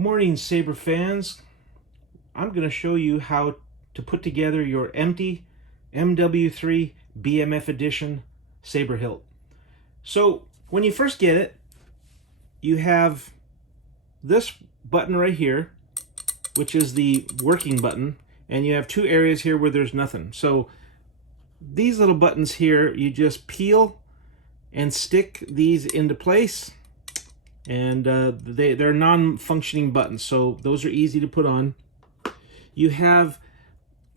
Good morning, saber fans. I'm going to show you how to put together your empty MW3-BMF edition saber hilt. So when you first get it, you have this button right here, which is the working button, and you have two areas here where there's nothing. So these little buttons here, you just peel and stick these into place, and they're non-functioning buttons, so those are easy to put on. You have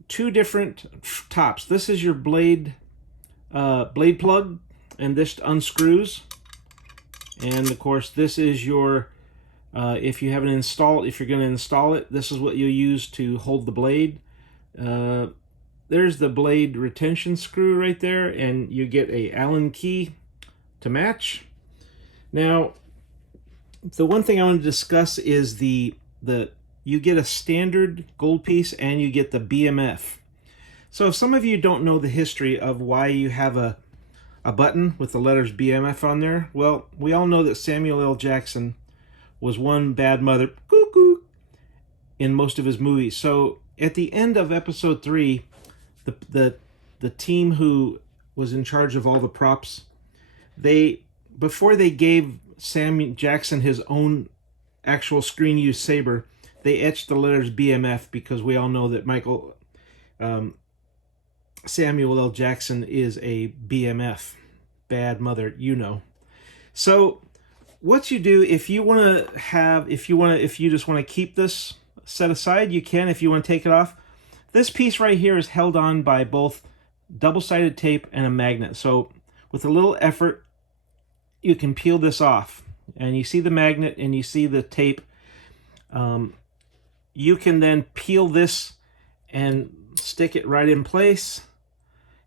two different tops. This is your blade plug, and this unscrews. And of course, this is your if you're going to install it, this is what you'll use to hold the blade. There's the blade retention screw right there, and you get a Allen key to match. Now, the one thing I want to discuss is you get a standard gold piece and you get the BMF. So if some of you don't know the history of why you have a button with the letters BMF on there, well, we all know that Samuel L. Jackson was one bad mother cuckoo in most of his movies. So at the end of episode 3, the team who was in charge of all the props, before they gave Sam Jackson his own actual screen use saber, they etched the letters BMF because we all know that Samuel L. Jackson is a BMF, bad mother, you know. So what you do if you just want to keep this set aside, you can. If you want to take it off, this piece right here is held on by both double-sided tape and a magnet. So with a little effort, you can peel this off, and you see the magnet and you see the tape. You can then peel this and stick it right in place.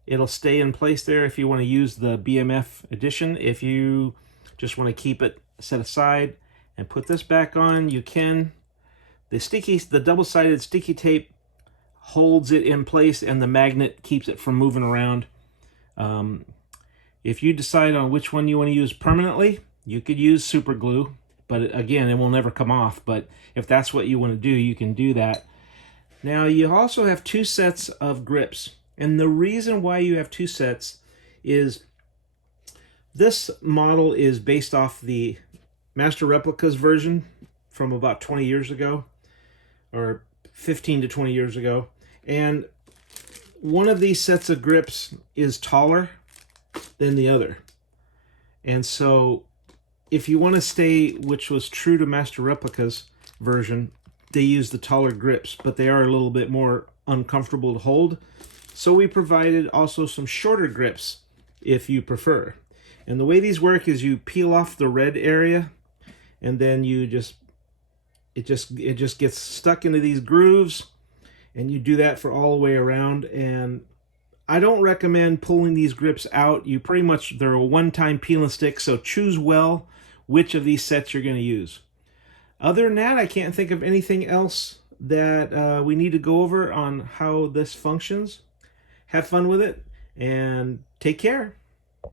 It'll stay in place there if you want to use the BMF edition. If you just want to keep it set aside and put this back on, you can. The double-sided sticky tape holds it in place, and the magnet keeps it from moving around. If you decide on which one you want to use permanently, you could use super glue, but again, it will never come off. But if that's what you want to do, you can do that. Now, you also have two sets of grips, and the reason why you have two sets is this model is based off the Master Replicas version from about 20 years ago, or 15 to 20 years ago, and one of these sets of grips is taller than the other. And so if you want to stay, which was true to Master Replica's version, they use the taller grips, but they are a little bit more uncomfortable to hold. So we provided also some shorter grips if you prefer. And the way these work is you peel off the red area, and then it just gets stuck into these grooves, and you do that for all the way around. And I don't recommend pulling these grips out. They're a one-time peel and stick, so choose well which of these sets you're going to use. Other than that, I can't think of anything else that we need to go over on how this functions. Have fun with it, and take care.